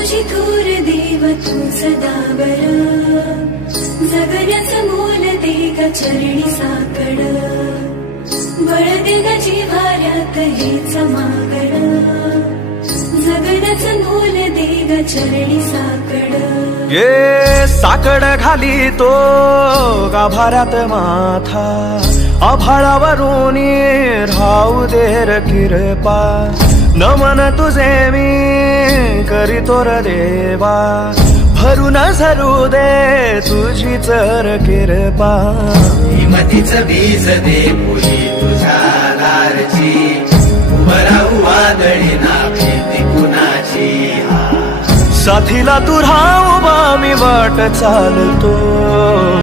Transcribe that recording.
तुझी थोर देव तू सदा बरा, जगण्याचं मोल दे ग चरणी साकड, बळ दे ग जिव्हाऱ्यात हेच मागड, जगण्याचं मोल दे ग चरणी साकड. ये साकड घाली तो गाभाऱ्यात माथा, आभाळावरून राहू दे र कृपा, नमन तुझे मी करीतो र देवा, भरून झरू दे तुझी चर कृपा. हिमतीचं बीज दे पुढी तुझ्या लारची, उभं राहू वादळी ना भीती कुणाची. साथीला तू राहू बा मी वाट चालतो.